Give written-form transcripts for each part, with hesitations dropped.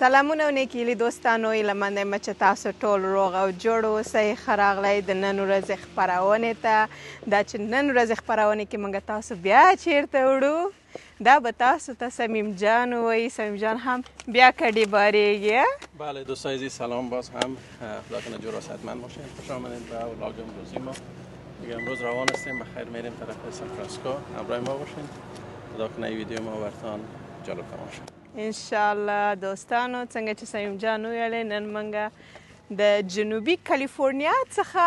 سلامونه و نیکیلی دوستانو ایله مننه چې تاسو ټول روغ او جوړ اوسئ. ښه راغلی د نن ورځې خپرونې ته. دا چې نن ورځې خپرونې کې موږ تاسو بیا چیرته وړو دا به تاسو ته صمیم جان وایي. صمیم جان هم بیا کډې باریږي. بله دوستای عزیز سلام. باز هم خدا کنه جور و صحتمند باشین. خوش آمدید به ولاگ امروزی ما. دیگه امروز روان هستیم به خیر میریم طرف سان فرانسیسکو. همراه ما باشین. خدا کنه این ویدیو ما براتون جالب تماشا انشاءالله. دوستانو څنګه چې صمیم جان ویلې نن موږ د جنوبي کالیفورنیا څخه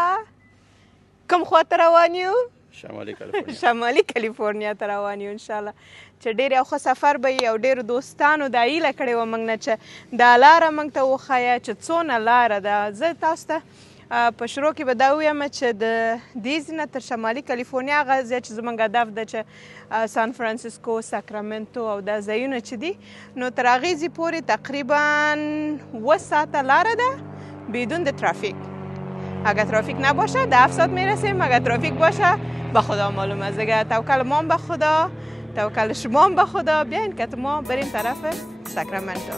کوم خواته روان یو؟ شمالي کالیفورنیا. شمالي کالیفورنیا ته روان یو انشاءالله. چې ډېر یو ښه سفر به وي او ډېرو دوستانو دا هیله کړې وه موږ نه چې دا لاره موږ ته وښایه چې څونه لاره ده. زه تاسو ته په شروع کې به دا ووایم چې د دې ځای نه تر شمالي کالیفورنیا هغه ځای چې زموږ هدف ده چې سان فرانسیسکو، ساکرامنټو او دا ځایونه چې دي نو تر هغې ځای پورې تقریبا 7 ساعته لاره ده بدون د ترافیک. اگر ترافیک نباشه 7 ساعت میرسیم، اگر ترافیک باشه به خدا معلوم است دیگه. توکل ما به خدا، توکل شما به خدا. بیاین که ما بریم طرف ساکرامنتو.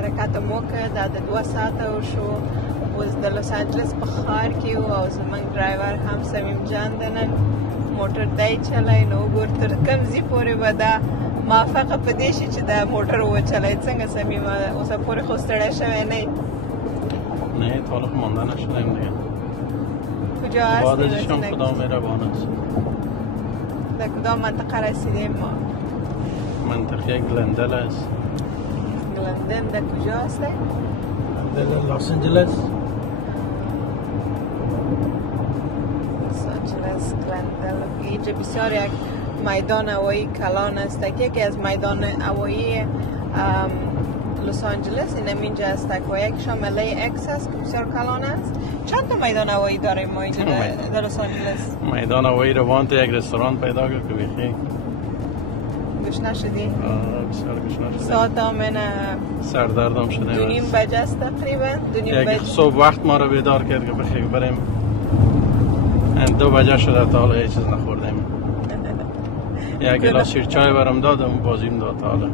حرکت مو که دا د 2 ساعته وشو. اوس د لس انجلس په ښار کې یو او زموږ ډرایور هم صمیم جان دی. نن موټر دی چلای نو ګور تر کوم ځای پورې به دا موافقه په دې شي چې دا موټر وچلای. څنګه صمیم اوسه پورې خو ستړی شوی نه یې؟ نه تا حالا مانده نشدیم دیگه. کجا هستیم؟ بعد ازش هم خدا مهربان است. در کدام منطقه رسیدیم ما؟ منطقه گلندل است. گلندن در کجا هسته؟ در لس آنجلس. لس آنجلس گلندل. اینجا بسیار یک میدان هوایی کلان است. یکی از میدان هوایی لس آنجلس این اینجا است و یک شامله اکس است که بسیار کلان است. چند تا میدان هوایی داریم ما اینجا در لس آنجلس؟ میدان هوایی روان تا یک رستوران پیدا کرد که بخی گشنه شدی؟ بسیار گشنه شدیم. ساعت آمنه سردردم شدیم. 2:30 بجه است تقریبا. 2:30 یک صبح وقت ما رو بیدار کرد که بخیر بریم. 2 بجه شده تا حالا هیچ چیز نخوردیم. یک گلاس شیر چای برام داد و بازیم داد تا حالا.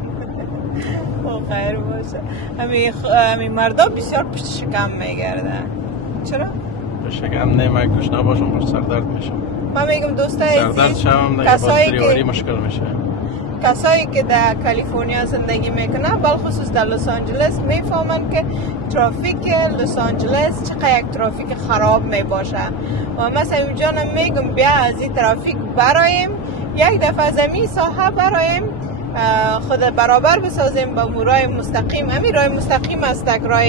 خیر باشه. همین مردا بسیار پشت شکم میگردن. چرا؟ پشت شکم نه، من گشنه باشم پر سردرد میشم. من میگم دوستای عزیز سردرد شوم دیگه باز دریوری مشکل میشه. کسایی که در کالیفرنیا زندگی میکنن بالخصوص در لس آنجلس میفهمن که ترافیک لس آنجلس چقدر یک ترافیک خراب میباشه. و مثلا اینجا میگم بیا از این ترافیک برایم یک دفعه از این ساحه برایم خود برابر بسازیم با راه مستقیم. همین راه مستقیم است، راه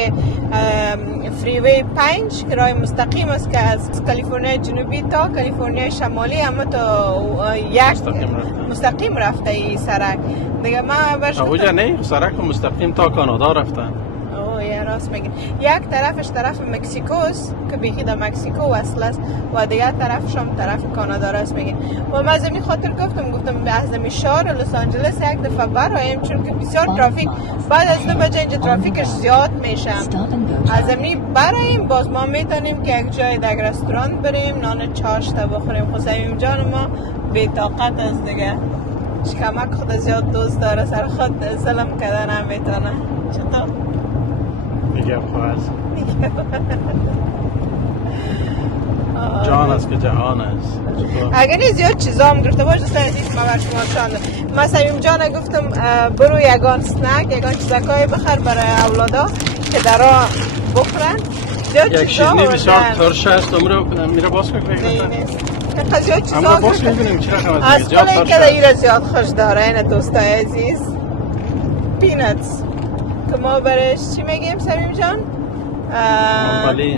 فریوی 5 که راه مستقیم است که از کالیفرنیا جنوبی تا کالیفرنیا شمالی اما تا یک مستقیم رفته این سرک دیگه. ما اوجا نه سرک مستقیم تا کانادا رفتن. اوه یه راست میگین. یک طرفش طرف مکزیکوست که بیخی در مکزیکو وصل است و دیگر طرفش هم طرف کانادا راست میگین. و من از این خاطر گفتم از این شهر لس آنجلس یک دفعه برایم، چون که بسیار ترافیک بعد از 9 بجه اینجا ترافیکش زیاد میشه. از این برایم باز ما میتونیم که یک جای در رستوران بریم نان چاشت بخوریم. خب صمیم جان ما بی‌طاقت است دیگه، شکمک خود زیاد دوست داره، سر خود ظلم کردن هم میتونه. چطور؟ میگم خواهد جان است که جهان است. اگر این زیاد چیزا هم گرفته باش دوستان عزیز ما بر شما شانده. من صمیم جان گفتم برو یگان سنک یگان چیزکای بخر برای اولادا که در راه بخورن. یک شیرینی بسیار ترش است. میره باز کنم اینقدر زیاد چیزا باز کنیم چرا خواهد از کل این که ایره زیاد خوش داره این دوستای عزیز. پینتس که ما برش چی میگیم صمیم جان؟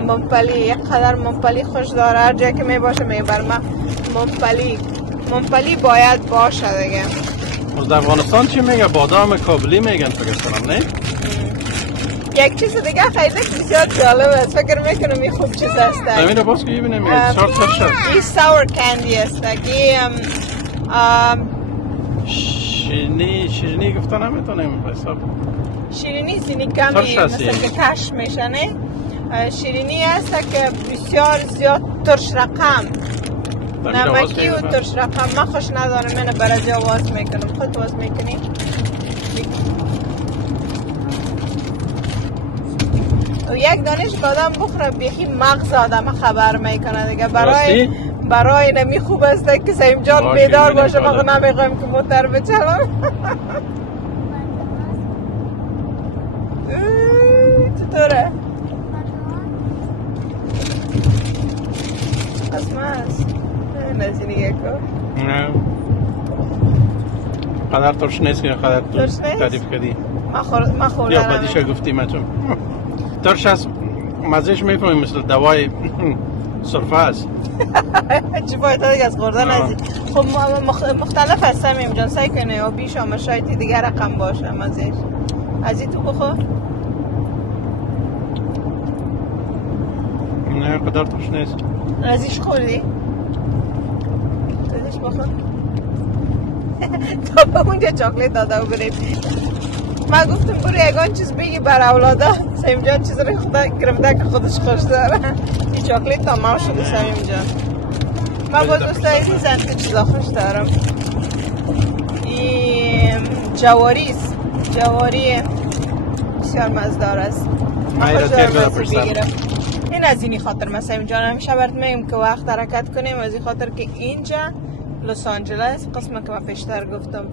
ممپلی. یک قدر ممپلی خوش داره. هر جایی که می باشه می بر من ممپلی باید باشه دیگه. در افغانستان چی میگه؟ بادام کابلی میگن فکر کنم نه؟ یک چیز دیگه خیلی بسیار جالب است. فکر میکنم این خوب چیز است. زمین رو باز کنیم ببینیم چهار ترش است. این ساور کندی است. شیرینی گفتن نمیتونیم حساب. شیرینی سینی کمی مثل که کش میشه نه؟ شیرینی است که بسیار زیاد ترش رقم نمکی و ترش رقم من خوش ندارم. من برای آواز میکنم. خود آواز میکنی؟ و یک دانش بادام بخوره بیخی مغز آدم خبر میکنه دیگه. برای نمی خوب است که صمیم جان بیدار باشه. ما نمیخوایم که موتر بچلم. چطوره؟ اسماس نزینی یکو نه قدر ترش نیست که قدر تعریف کردی. ما خوردم یا بدیش گفتی من چون ترش هست مزهش میفهمیم مثل دوای سرفه است. چی باید دیگه از خوردن از خب مختلف هستم اینجا سعی کنه و بیش هم شاید دیگه رقم باشه مزهش. از این تو بخور؟ نه قدر ترش نیست. ازیش خوردی؟ ازیش بخور؟ تا به اونجا چاکلیت داده و بریم. من گفتم برو یگان چیز بگی بر اولادا. صمیم جان چیز رو خدا گرفته که خودش خوش داره. این چاکلیت تمام شده صمیم جان. من با دوستایی میزن که چیزا خوش دارم. این جواریست. جواری بسیار مزدار است. من خوش دارم بگیرم. این از اینی خاطر من صمیم جان همیشه برد میگم که وقت حرکت کنیم از این خاطر که اینجا لس آنجلس قسمه که من پیشتر گفتم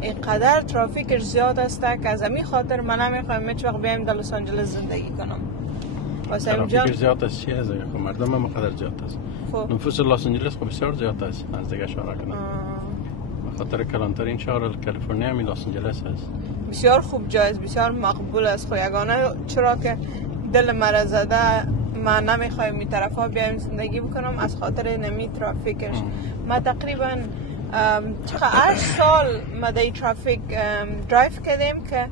اینقدر ترافیکش زیاد است که از این خاطر من نمیخوایم هیچ وقت بیایم در لس آنجلس زندگی کنم. ترافیکش زیاد است چی است؟ مردم هم قدر زیاد است. نفوس لس آنجلس بسیار زیاد است از دیگه شهرها کنم. به خاطر کلانترین شهر کالیفرنیا می لس آنجلس است. بسیار خوب جای است، بسیار مقبول است. خو یگانه چرا که دل مرا زده من نمیخوایم این طرفا بیایم زندگی بکنم از خاطر نمی ترافیکش. ما تقریبا 8 سال ما در ترافیک درایف کردیم که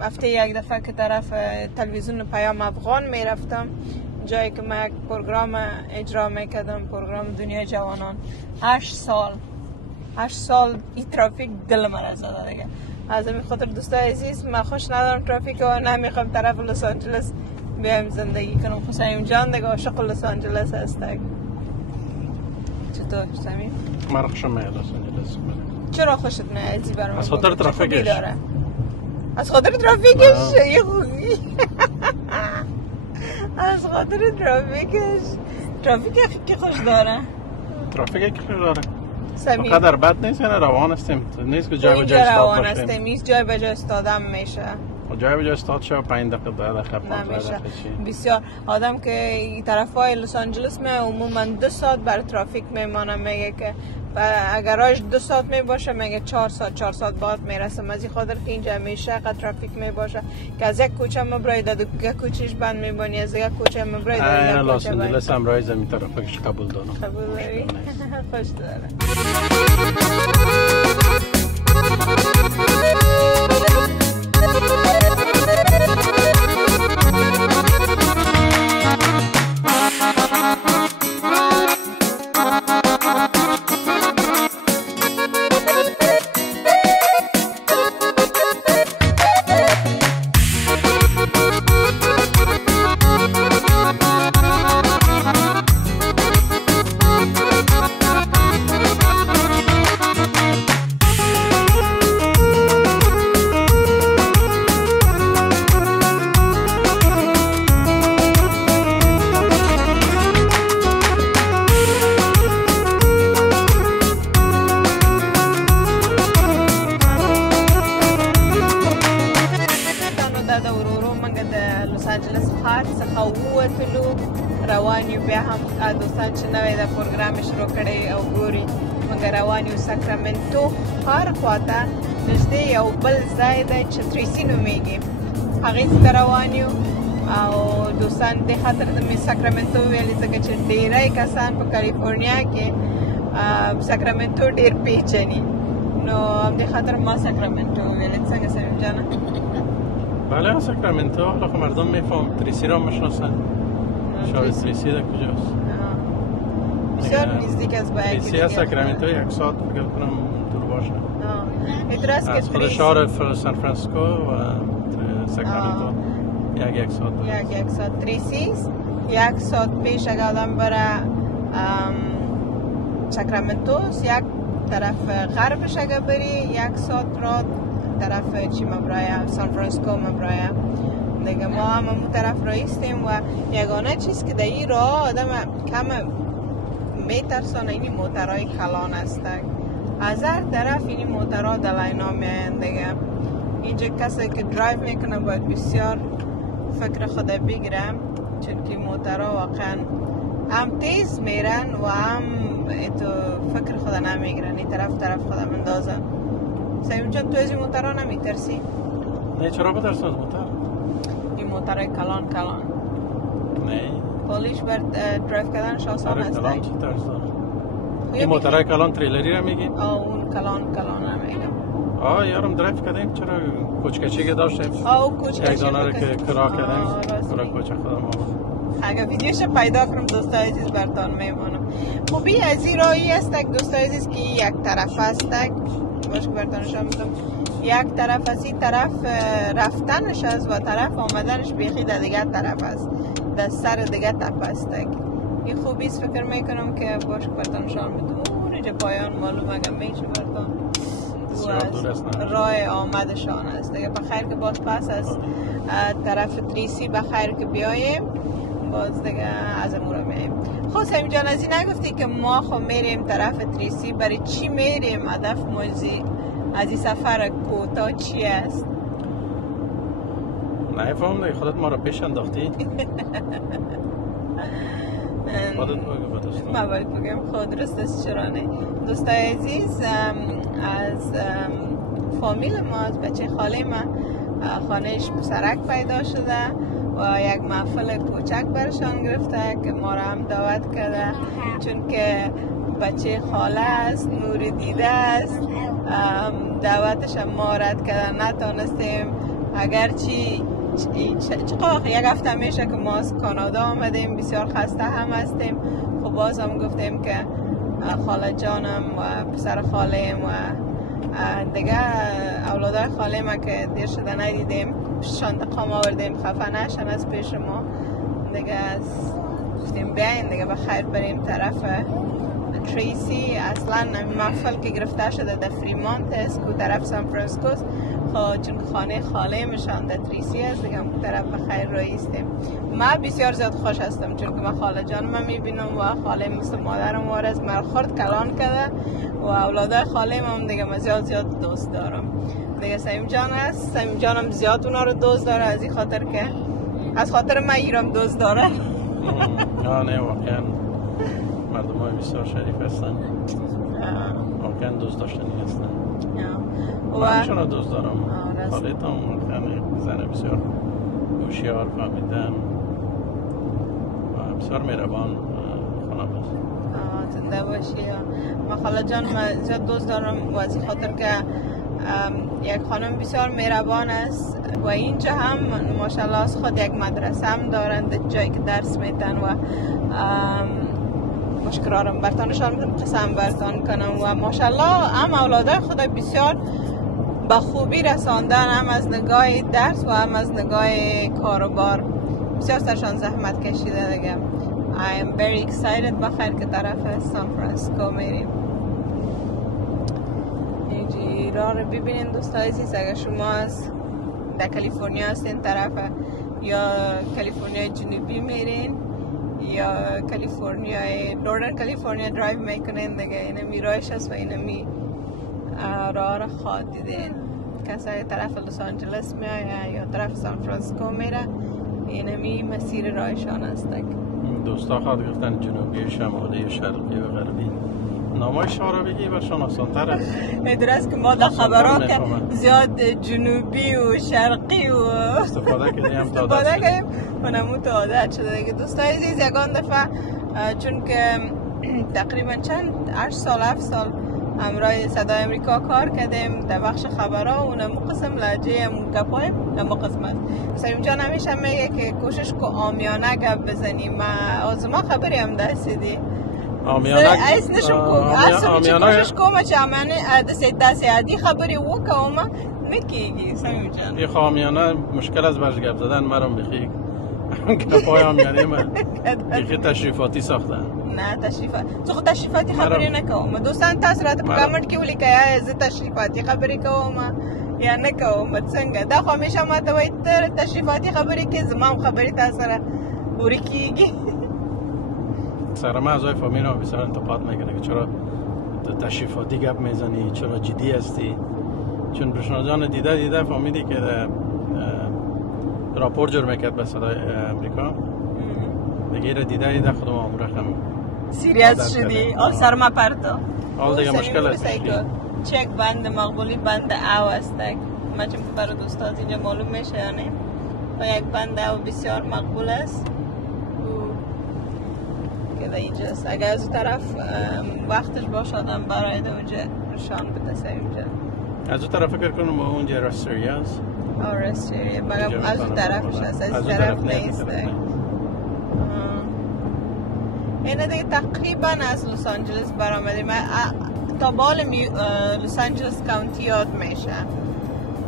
هفته یک دفعه که طرف تلویزیون پیام افغان میرفتم جایی که من یک پروگرام اجرا میکردم، پروگرام دنیا جوانان. 8 سال این ترافیک دل من زده دیگه. از همین خاطر دوستای عزیز من خوش ندارم ترافیک و نمیخوام طرف لس آنجلس بیایم زندگی کنم. خب صمیم جان دیگه عاشق لس آنجلس هست. چطور صمیم؟ من خوشم میاد لس آنجلس. چرا خوشت میاد؟ ازی برام. از خاطر ترافیکش. از خاطر ترافیکش یه خوبی. از خاطر ترافیکش. ترافیک که خوش داره. ترافیک که خوش داره. صمیم قدر بد نیست نه روان هستیم. نیست که جای به جای استاد باشیم. نیست جای به جای استادم میشه. جای به جای استاد شو 5 دقیقه 10 دقیقه 15 دقیقه. بسیار آدم که این طرفای لس آنجلس می عموما 2 ساعت بر ترافیک میمانه. میگه که اگرش 2 ساعت می باشه میگه 4 ساعت بعد میرسم. از این خاطر که اینجا همیشه قد ترافیک می باشه که از یک کوچه مبرای داد یک کوچهش بند میبانی، از یک کوچه مبرای داد لس آنجلس هم رای زمین ترافیکش قبول دارم. قبول داری؟ خوش داره. هم دوستان چې نوی د پروګرام شروع کړی او ګوري موږ روان یو ساکرامنتو ښار خواته نږدې یو بل ځای دی چې تریسي نومیږي هغې ته روان یو او دوستان دې خاطر مې ساکرامنتو ویلې ځکه چې ډېری کسان په کالیفورنیا کې ساکرامنتو ډېر پیژني نو همدې خاطر ما ساکرامنتو ویلې. څنګه سمیم جانه؟ بله ساکرامنتو حالا خب مردم میفهم تریسی را میشناسن. شاید تریسی در کجاست؟ بسیار نزدیک است به تریسی از ساکرامنتو 1 ساعت فکر کنم دور باشه. از خود شهر سان فرانسیسکو و ساکرامنتو یک ساعت. یک ساعت. تریسی 1 ساعت پیش اگه آدم بره ساکرامنتوس یک طرف غربش اگه بری 1 ساعت را طرف چی مبرایه سان فرانسیسکو مبرایه دیگه. ما هم اون طرف رایستیم و یگانه چیز که در این راه آدم کم میترسانه اینی موترهای کلان هست. از هر طرف اینی موترها دلینا میاین دیگه. اینجا کسی که درایو میکنه باید بسیار فکر خود بگیرم چون که موترها واقعا هم تیز میرن و هم فکر خود نمیگیرن. این طرف خود مندازن. سعیم جان تو از این موترها نمیترسی؟ نه چرا بترسم از موتر؟ این موترهای کلان نه پالیش بر درایو کردنش آسان است. کلان چی ترس داره؟ این موترهای کلان تریلری رو میگی؟ اون کلان نمیگم. یارم درایو کردیم چرا کوچکچی که داشتیم کوچکچی یک دانه رو که کرا کردیم برای کوچک خودم آمد. اگه ویدیوش پیدا کنم دوستای عزیز براتون میمونم. خوبی از این راهی است دوستای عزیز که یک طرف است باش که براتون نشون میدم. یک طرف از این طرف رفتنش است و طرف آمدنش بیخی در دیگه طرف است در سر دیگه تپ است. این خوبی است فکر میکنم که باش که براتون نشون میدم. اونجا پایان معلوم اگه میشه براتون راه آمدشان است دیگه. بخیر که باز پس از طرف تریسی بخیر که بیاییم باز دیگه از امور میریم. خب سعیم جان از این نگفتی که ما خب میریم طرف تریسی برای چی میریم؟ هدف موزی از این سفر کوتاه چی است؟ نه فهم دیگه خودت ما رو پیش انداختی. خودت بگو. ما باید بگم خود درست است چرا نه. دوستای عزیز از فامیل ما از بچه خاله ما خانهش پسرک پیدا شده و یک محفل کوچک برشان گرفته که ما را هم دعوت کرده چون که بچه خاله است نور دیده است. دعوتش هم ما رد کرده نتانستیم اگرچی یک هفته میشه که ما از کانادا آمدیم بسیار خسته هم هستیم. خب باز هم گفتیم که خاله جانم و پسر خاله‌ام و دیگه اولادای خاله ما که دیر شده ندیدیم شانتقام آوردیم خفه نشن از پیش ما دیگه. از گفتیم بیاین دیگه بخیر بریم طرف تریسی. اصلا محفل که گرفته شده در فریمانت است که طرف سان فرانسیسکو است. چون خانه خاله مشان در تریسی است دیگه اون طرف بخیر رایستیم. من بسیار زیاد خوش هستم چون که من خاله جانم میبینم و خاله مثل مادرم وارز مرا خورد کلان کرده و اولادای خاله هم دیگه من زیاد دوست دارم دیگه. سعیم جان است. سعیم جانم زیاد اونا رو دوست داره از این خاطر که از خاطر من ایرم دوست داره. نه واقعا مردم های بسیار شریف هستن واقعا دوست داشتنی هستن و همچون رو دوست دارم. خالیت هم زن بسیار هوشیار فهمیدن و بسیار مهربان خانم است. زنده باشی. من خاله جان من زیاد دوست دارم و از خاطر که یک خانم بسیار مهربان است و اینجا هم ماشاءالله از خود یک مدرسه هم دارند جایی که درس میدن و مشکرارم برتانشان میدم قسم برتان کنم و ماشاءالله هم اولادای خود بسیار با خوبی رساندن هم از نگاه درس و هم از نگاه کاروبار بسیار سرشان زحمت کشیده دیگه. I am very excited بخیر که طرف سان فرانسیسکو میریم. اینجی راه رو ببینین دوستای عزیز. اگر شما از در کالیفرنیا هستین طرف یا کالیفرنیا جنوبی میرین یا کالیفرنیا نوردن کالیفرنیا درایو میکنین دیگه اینمی راهش هست و اینمی راه را خواد دیدین. کسای طرف لس آنجلس میایه یا طرف سان فرانسیسکو میره اینمی مسیر راهشان است. دوستا خواهد گفتن جنوبی، شمالی، شرقی و غربی. نامای شما را بگی برشان آسان تر است. درست که ما در خبرها که زیاد جنوبی و شرقی و استفاده کردیم تا عادت کردیم و نمو تا عادت شده دیگه. دوستای عزیز یگان دفعه چون که تقریبا 8 سال 7 سال همراه صدای امریکا کار کردیم در بخش خبرها و نمو قسم لهجه همون گپایم نمو قسمت سلیم جان همیشه میگه که کوشش کو عامیانه گپ بزنیم. از ما خبری هم دستیدی عامیانه ایس نشم کو کوشش کوم چه عامیانه دست عادی خبری وکوم نکیگی سلیم جان این عامیانه مشکل از برش گپ زدن مرام بخی گپای عامیانه من بخی تشریفاتی ساختن. نه تشریفاتی خبری نکوم. دوستان تاسو راته په کامنټ کې ولیکئ یا زه تشریفاتی خبرې کوم یا نه کوم څنګه. دا خو همیشه ماته وایي ته تشریفاتی خبرې کې زما هم خبرې تا سره ورې کېږي. سر ما اعضای فامیل هم بسیار انتقاد میکنه که چرا تشریفاتی گپ میزنی، چرا جدی هستی. چون روشنا جان دیده فهمیدی که راپور جور میکرد به صدای امریکا دیگه دیده خودم هم رقم سیریاس شدی آل سرما پرتا حال دیگه مشکل است. چک بند مقبولی بند او است ما چون که برای دوستات اینجا معلوم میشه یا نه و یک بند او بسیار مقبول است که در اینجاست. اگر از طرف وقتش باشدم برای اونجا نشان بده اینجا از اون طرف فکر کنم اونجا رستوریا است. رستوریا مگم از اون طرفش هست از این طرف نیست. اینه دیگه تقریبا از لس آنجلس برآمدیم. تا بال لس آنجلس کانتی یاد میشه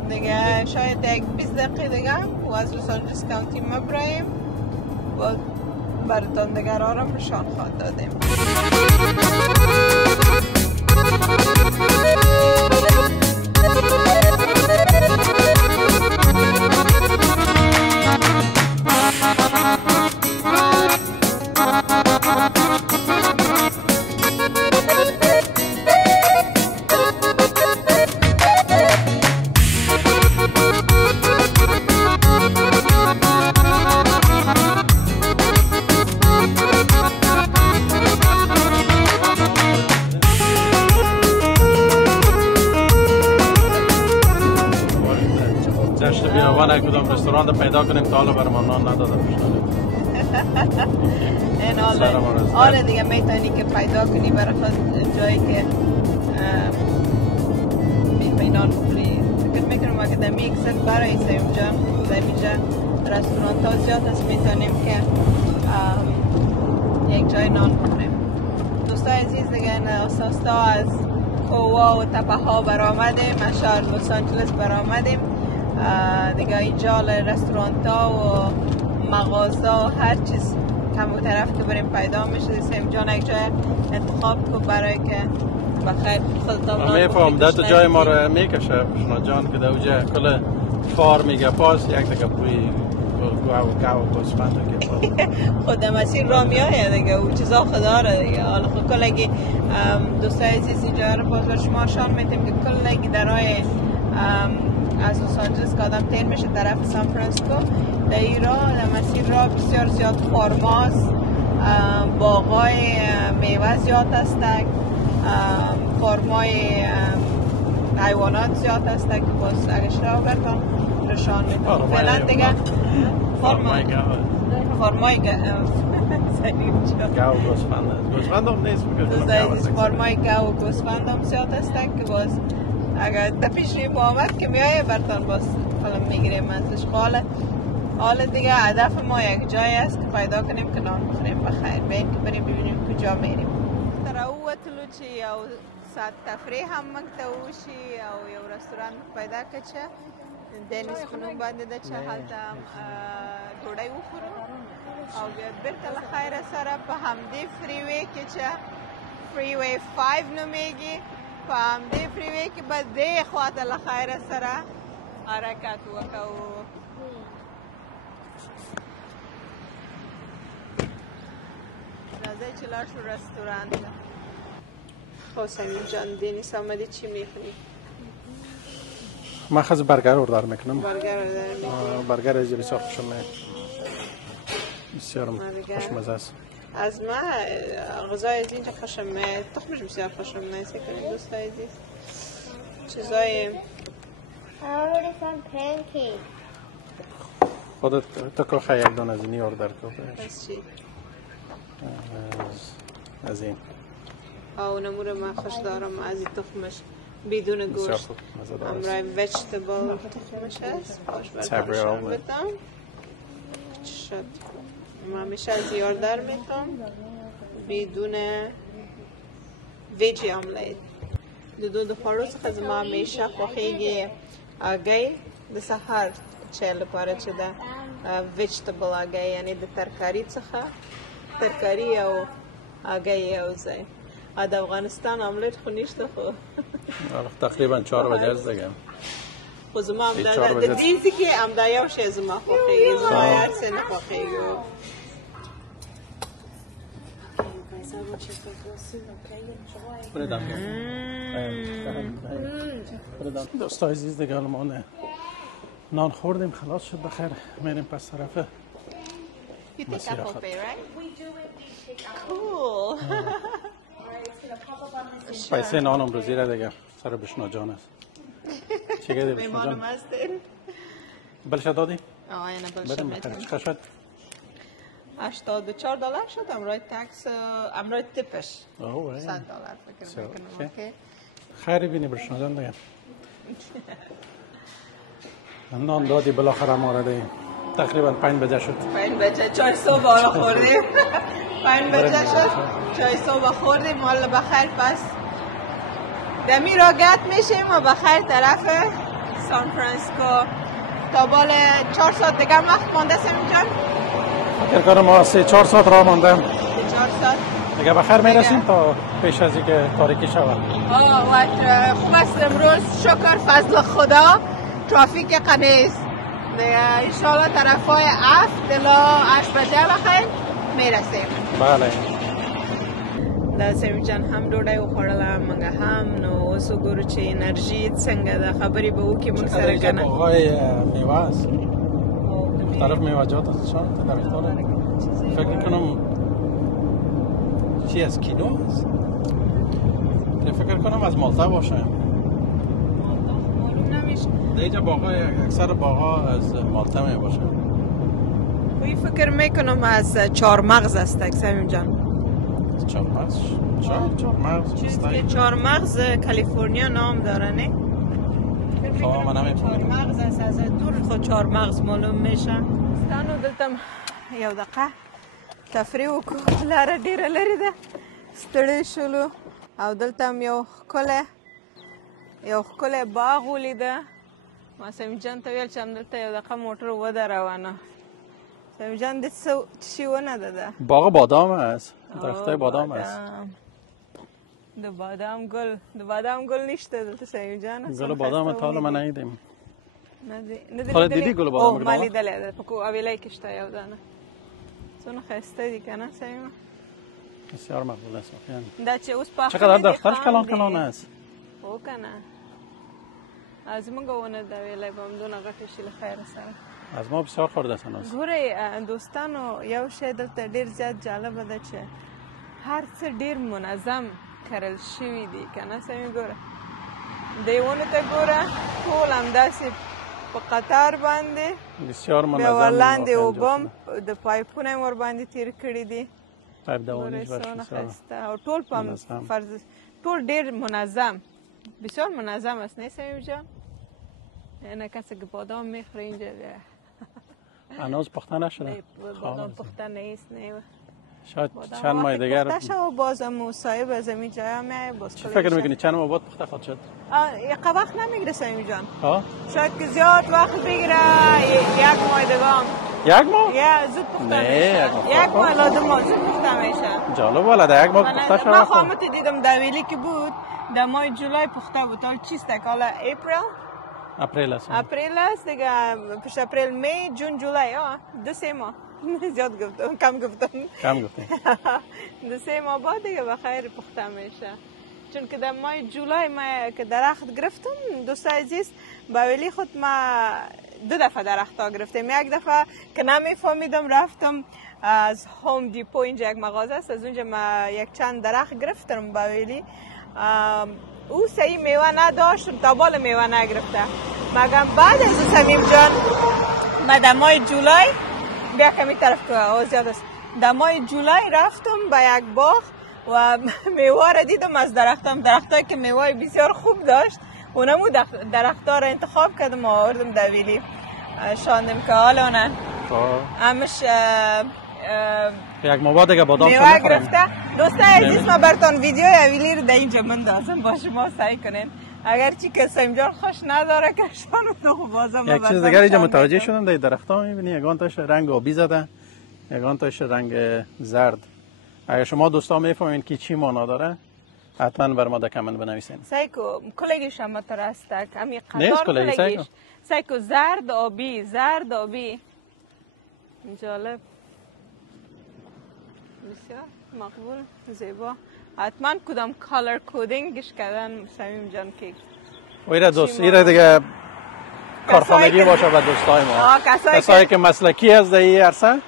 دیگه. شاید یک 20 دقیقه دیگه و از لس آنجلس کانتی ما برایم و براتون دیگه را رو نشان خواهد دادیم. کدام رستوران پیدا کنیم تا حالا برام نان نداده باشن. این آره دیگه میتونی که پیدا کنی برای خود جایی که میخوای نان بخوری. فکر میکنم اگه در میکسر برای سیم جان در اینجا رستوران ها زیاد هست میتونیم که یک جای نان بخوریم. دوستای عزیز دیگه اساسا از کووا و تپه ها برآمدیم. از شهر لس آنجلس برآمدیم دیگه. اینجا رستوران ها و مغازه و هر چیز کم و طرف که بریم پیدا میشه. سیم جان یک جای انتخاب کو برای که بخیر خودتان میفهم ده تا جای ما رو میکشه شما جان که در اونجا کل فار میگه پاس یک دیگه بوی گاو گوسفند که خود مسیر را میایه دیگه و چیزا خدا را دیگه. حالا خود کلگی دوستای عزیز اینجا رو باز شما شان میتیم که کلگی درای از لس آنجلس که آدم تیر میشه طرف سان فرانسیسکو در ایران در مسیر را بسیار زیاد فارماست، باغای میوه زیاد هستند، فارمای حیوانات زیاد هستند که باز اگه شرا برکن نشان میدم. فعلا دیگه فارمای گاو گوسفند هم نیست فارمای گاو و گوسفند هم زیاد هستند که باز اگر تپیش روی آمد که میایه برتان باز فلم میگیریم ازش. حالا دیگه هدف ما یک جایی است که پیدا کنیم که نان بخوریم بخیر بین که بریم ببینیم کجا میریم. در او وطلو چی او ساعت تفریح هم منگتا وشی او یو رستوران پیدا کچه دینیس خنوم بانده ده چه حالتا دوڑای وخورو او بیاد برکل خیر سره پا همدی فریوی کچه فریوی 5 نمیگی پا همدی فریوی که با دی خواهد لخیر سره حرکت وکو. نازه چلار شو رستوران ده. خب سمیم جان دینیس آمدی چی میخونی؟ من خواست برگر اردار میکنم. برگر اردار میکنم. برگر از بسیار خوشم میاد. بسیار خوشمزه است. از ما غذای از اینجا خوشم میاد. تخمش بسیار خوشم میاد. کنید دوستای عزیز چیزای خودت تو که خیلی یک دانه از اینی آردر کرده. از چی؟ از این. نمور من خوش دارم از این تخمش بدون گوشت. امرای ویجتبل تخمش هست. باش برداشتم بدم. شد. ما همیشه از این آردر میتم بدون ویجی آملیت. دو خواروز خز ما همیشه خوخیگی آگای ده سحر چهل پاره چه ده ویجتبل آگای یعنی ده ترکاری چخه ترکاری او آگای او زی از افغانستان آملیت خو نیشته خو تقریبا 4 بجه از دیگه خو زما هم ده دیزی که هم ده یو شه زما خوخیگی زما هر سه نخوخیگی دوستای عزیز دیگه ما نان خوردیم خلاص شد بخیر میریم پس طرف مسیر خود پیسه نان امروزی را دیگه سر بشنا جان است چه گیدی بشنا جان بلشه دادی؟ اینه بریم بخیر چقدر شد؟ $84 شد امرای تکس امرای تپش $100 فکر میکنم خیلی بینی برشنا جان دیگه نان دادی بالاخره ما را دیگه تقریبا 5 بجه شد 5 بجه چای صبح آره خوردیم 5 بجه شد چای صبح خوردیم حالا بخیر پس دمی راگت میشیم و بخیر طرف سان فرانسیسکو تا بال 4 ساعت دیگه وقت مانده سمین فکر کنم ما 3-4 ساعت راه مانده 4 ساعت دیگه بخیر میرسیم تا پیش از اینکه تاریکی شود و خوب است امروز شکر فضل خدا ترافیک قنیست دیگه انشاءالله طرف های 7 الا 8 بجه بخیر میرسیم بله دا سمی جان هم ډوډۍ وخوړله موږ هم نو اوس وګورو چې انرژي څنګه ده خبرې به وکړي موږ سره که نه باغای میوه است مختلف میوه‌جات است شان در اختیار فکر کنم چی از کینو است فکر کنم از مالتا باشه معلوم نمیشه دیگه باغای اکثر باغا از مالتا می باشه وی فکر میکنم از چهارمغز است سمیم جان چهارمغز چهارمغز چیزی که چهارمغز کالیفرنیا نام داره نه من نمی‌فهمم چهارمغز است از دور خود چهارمغز معلوم میشه ستانو دلتم یو دقیقه تفریح وکړو لاره ډیره لرې ده ستړي شولو او دلته هم یو ښکلی باغ ولیده ما سمیم جان ته ویل چې همدلته یو دقیقه موټر ودروانه سمیم جان د څه شي ونه ده باغ بادام است درختای بادام است د بادام گل نشته دلته سمیم جان گل بادام تا حالا ما ندیدیم حالا دیدی گل بادام ما لیدلی ده په اویلی کې شته یو دانه څونه ښایسته دي که نه سمیمه بسیار مقبول است دا چې اوس پاخه چقدر درختش کلان است او که نه از موږ ونه ده ویلی به همدونه غټې شي له خیره سره از ما بسیار خورده است ګورئ دوستانو یو شی دلته ډېر زیات جالبه ده چې هر څه ډېر منظم کرل شوي دي که نه سمې ګوره دې ونو ته ګوره ټول همداسې په قطار باندې بسیار منظم بیا ورلاندې اوبه هم د پایپونه یې ورباندې تېر کړي دي پایپ دوانیش څونه ښایسته او ټول په ټول ډېر منظم بسیار منظم است نه سمیم جان نه کسی که بادام میخوره اینجا هنوز پخته نشده بادام پخته نیست نه شاید چند ماه دیگر پخته شد و بازم مصاحب از این جای میای باز چی فکر میکنی چند ماه بعد پخته خواهد شد یک وقت نمیگیره سمیم جان شاید که زیاد وقت بگیره 1 ماه دیگه 1 ماه یا زود پخته میشه 1 ماه الا 2 ماه زود پخته میشه جالب والا 1 ماه پخته شد من خواهمت دیدم دویلی که بود در ماه جولای پخته بود تا چیست کالا اپریل است دیگه پیش اپریل می جون جولای 2-3 ماه زیاد گفتم کم گفتم 2-3 ماه بعد دیگه بخیر پخته میشه چون که در ماه جولای ما که درخت گرفتم دوستای عزیز با ولی خود ما 2 دفعه درخت‌ها گرفتیم. یک دفعه که نمیفهمیدم رفتم از هوم دیپو، اینجا یک مغازه است، از اونجا ما یک چند درخت گرفتم با ویلی. او صحیح میوه نداشت، تا بال میوه نگرفته. مگم بعد از سمیم جان ما در ماه جولای بیا کمی طرف که آواز زیاد است، در ماه جولای رفتم به یک باغ و میوه را دیدم از درختایی که میوه بسیار خوب داشت. اونمو درختها را انتخاب کردم و آوردم در ویلی شاندم که حالا نه همش یک مواد دیگه بادام میوه گرفته. دوستان عزیز ما براتون ویدیو ویلی رو در اینجا بندازم با شما سعی کنین، اگرچه که سمیم جان خوش نداره کشتن تو بازم یک چیز دیگه اینجا متوجه شدم در درخت‌ها می‌بینی یگان تاش رنگ آبی زده، یگان تاش رنگ زرد. اگر شما دوستا میفهمین که چی معنا داره حتما بر ما در کامنت بنویسین. سایکو کلگیش هم ترسته کمی نیست قطار کلگیش سایکو زرد آبی جالب، بسیار مقبول، زیبا. حتما کدام کالر کودینگش کردن سمیم جان که ایره دوست ایره دیگه کارخانگی باشه و دوستای ما کسایی که مسلکی از در این عرصه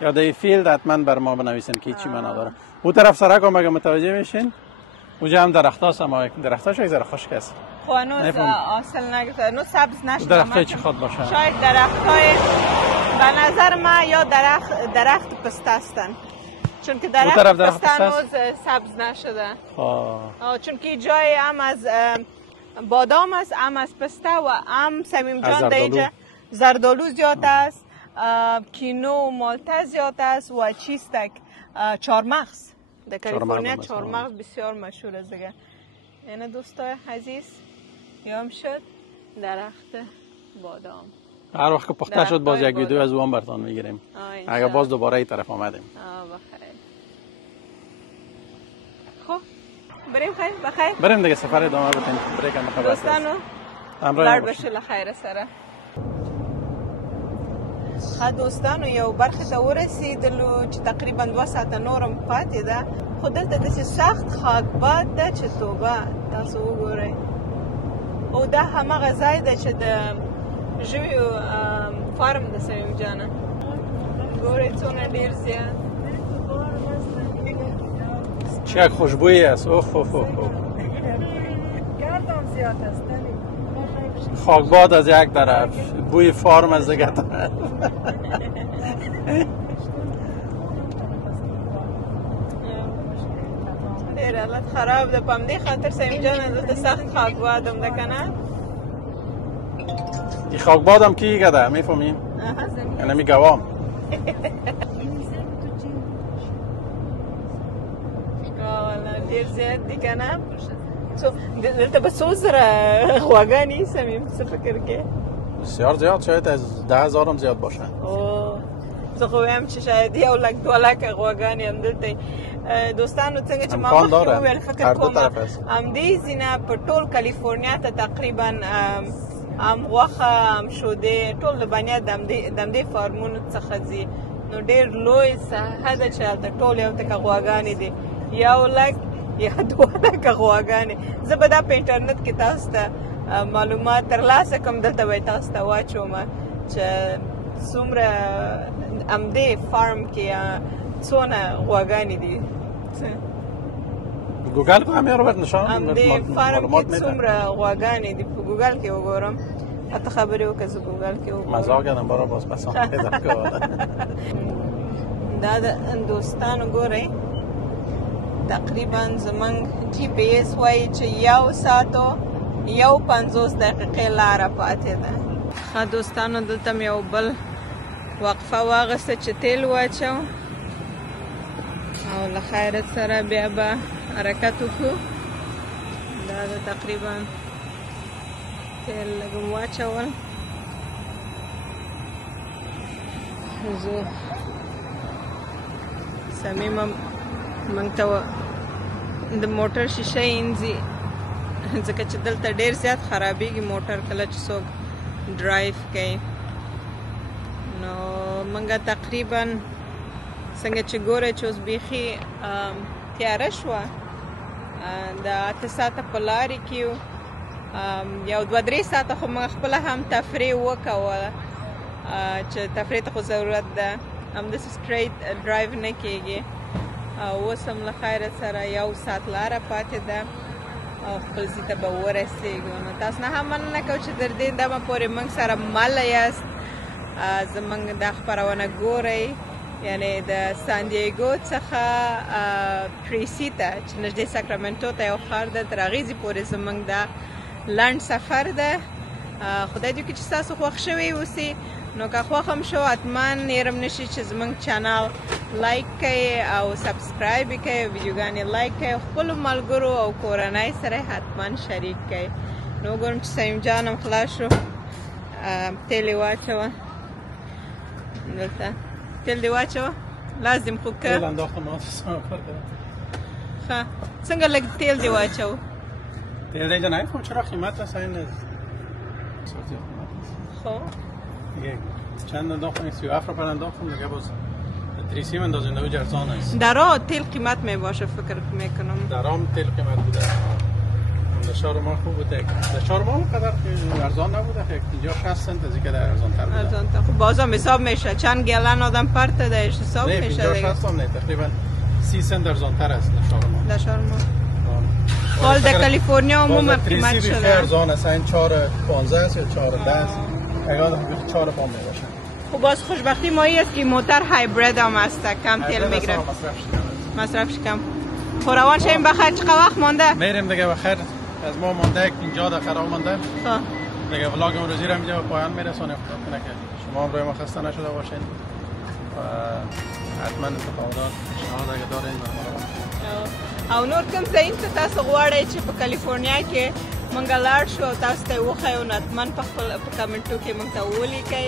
یا در این فیلد حتما بر ما بنویسین که چی معنا داره. اون طرف سرک هم اگه متوجه میشین اونجا هم درخت هاست، اما درخت هاش یک ذره خشک است. خب هنوز حاصل نگرفته، هنوز سبز نشده. درخت های چی خود باشه؟ شاید درخت های به نظر ما یا درخت پسته هستن، چون که درخت پسته هنوز سبز نشده. چون که جای هم از بادام است، هم از پسته و هم سمیم جان در اینجا زردالو زیاد است، کینو و مالته زیاد است و چیستک چهارمغز. در کالیفرنیا چهارمغز بسیار مشهور است دیگه. یعنی دوستای عزیز یام شد درخت بادام. هر وقت که پخته شد باز یک ویدیو از اون براتون میگیریم. اگه باز دوباره این طرف آمدیم. بخیر. خب بریم بخیر. بریم دیگه سفر ادامه بدیم. بریک هم خبر است. دوستانو لار بشه خیر سره. دوستانو یو برخه ته ورسېدلو چې تقریبا 2 ساعته نورم پاتې ده، خو دلته داسې سخت خاکباد ده چې توبه تاسو وګورئ. او دا همغه ځای ده چې د ژویو فارم د سمیم جانه ګورئ څونه ډېر زیات چه خوشبویی است. اوه گردم زیاد است. خاکباد از یک طرف، بوی فارم از دیگه طرف. ډېر حالت خراب ده، په همدې خاطر سمیم جان دلته سخت خاکباد هم ده که نه. این خاکباد هم کی ده میفهمی؟ یعنی می گوام ډېر زیات دي که نه. دلته به څو زره غواګانې سمیم څه فکر کې؟ بسیار زیاد، شاید از 10,000 هم زیاد باشه. زه خو وایم چې شاید 1 لک 2 لکه غواګانې همدلته. دوستانو څنګه چې ما مخکې وویل فکر کوم همدې ځینه په ټول کالیفورنیا ته تقریبا هم غوښه هم شودې ټول لبنیات د همدې فارمونو څخه ځي. نو ډېر لوی ساحه ده چې هلته ټول یو تکه غواګانې دي، 1 لک یا 2 لکه غواګانې. زه به دا په انټرنیټ کې تاسو ته معلومات ترلاسه کوم، دلته به تاسو ته واچوم چې څومره همدې فارم کې څونه غواګانې دي. ګوګل کو هم یې روبرت نشان همدې فارم کې څومره غواګانې دي په ګوګل کې وګورم. حتی خبرې وکړه زه ګوګل کې وګورم. مزاق کردم برای باز پسان پیدا کنم. دا دوستانو ګورئ تقریبا زمونږ جی پی ایس وایي چې 1 ساعت و 50 دقیقې لاره پاتې ده. ښه دوستانو دلته مې یو بل وقفه واغسته چې تیل واچو او له خیرت سره بیا به حرکت وکړو. دا د تقریبا تیل لږ واچول. زه سمیم موږ ته د موټر شیشه اینځي ځکه چې دلته ډېر زیات خرابېږي موټر کله چې څوک ډرایو کوي. نو موږ تقریبا څنګه چې ګورئ چې اوس بیخي تیاره شوه، د 8 ساعته په لارې کې یو یو 2-3 ساعته خو موږ خپله هم تفریح وکوله چې تفریح ته خو ضرورت ده همداسې سټریټ ډرایو نه کېږي اوس هم له خیره سره 1 ساعت لاره پاتې ده او خپل ځای ته به ورسېږو نو تاسو نه هم مننه کوو چې تر دې دمه پورې موږ سره مل یاست زموږ دا خپرونه ګورئ یعنې د ساندیګو څخه ټریسي ته چې نږدې ساکرامنټو ته یو ښار ده تر هغې ځای پورې زموږ دا لنډ سفر ده خدای دې وکړي چې ستاسو خوښ شوی اوسي نو که خوښ هم شو حتما هېرم نشي چې زموږ چینل لایک کوئ او سبسکرایب یې کوئ ویډیوګانې لایک کوئ خپلو ملګرو او کورنۍ سره حتما شریک کوئ نو وګورم چې سیم جان هم خلاص شو تیل یې واچوه دلته تیل دې واچوه لازم خو که تیل انداختم ښه څنګه لږ تیل دې واچوه تیل دیگه نمیخوام چرا قیمت هست این خب دیگه چند انداختم 37 رو پر انداختم دیگه باز تریسی من دازنده و جرزان هست در آه تیل قیمت می باشه فکر میکنم در آم تیل قیمت بوده در شارمان خوب بوده در شارمان قدر ارزان نبوده اینجا 60 سنت از اینکه در ارزان تر بوده ارزان تر خب بازم حساب میشه چند گلن آدم پرت دهش حساب نه میشه اینجا 60 هم نه تقریبا 30 سنت ارزان تر است در شارمان در شارمان حال در کالیفرنیا عموما قیمت شده تریسی ارزان است این 4.15 است یا 4.10 اگر 4 پام میباشه خب باز خوشبختی ما است که موتر هایبرید هم است کم تیل میگیره مصرفش کم خوروان شیم بخیر چقدر وقت مانده میریم دیگه بخیر از ما مانده 50 دقیقه راه مانده دیگه ولاگ امروزی رو اینجا به پایان میرسونیم خدا کنه که شما هم روی ما خسته نشده باشین و حتما انتقادات پیشنهاد اگه دارین او نور کوم ځایونه ته تاسو غواړئ چې په کالیفورنیا کې موږ لاړ شو او تاسو ته یې وښیو نو حتما په خپل په کمنټو کې موږ ته ولیکئ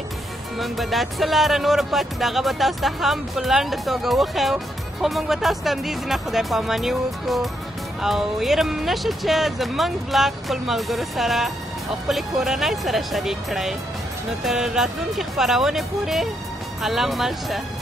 موږ به دا څه لاره نوره پاتې د هغه به تاسو ته هم په لنډه توګه وښیو خو موږ به تاسو ته همدې ځینه خدای پاماني وکړو او هېره نشه چې زموږ بلاګ خپل ملګرو سره او خپلې کورنۍ سره شریک کړئ نو تر راتلونکې خپرونې پورې الله مل شه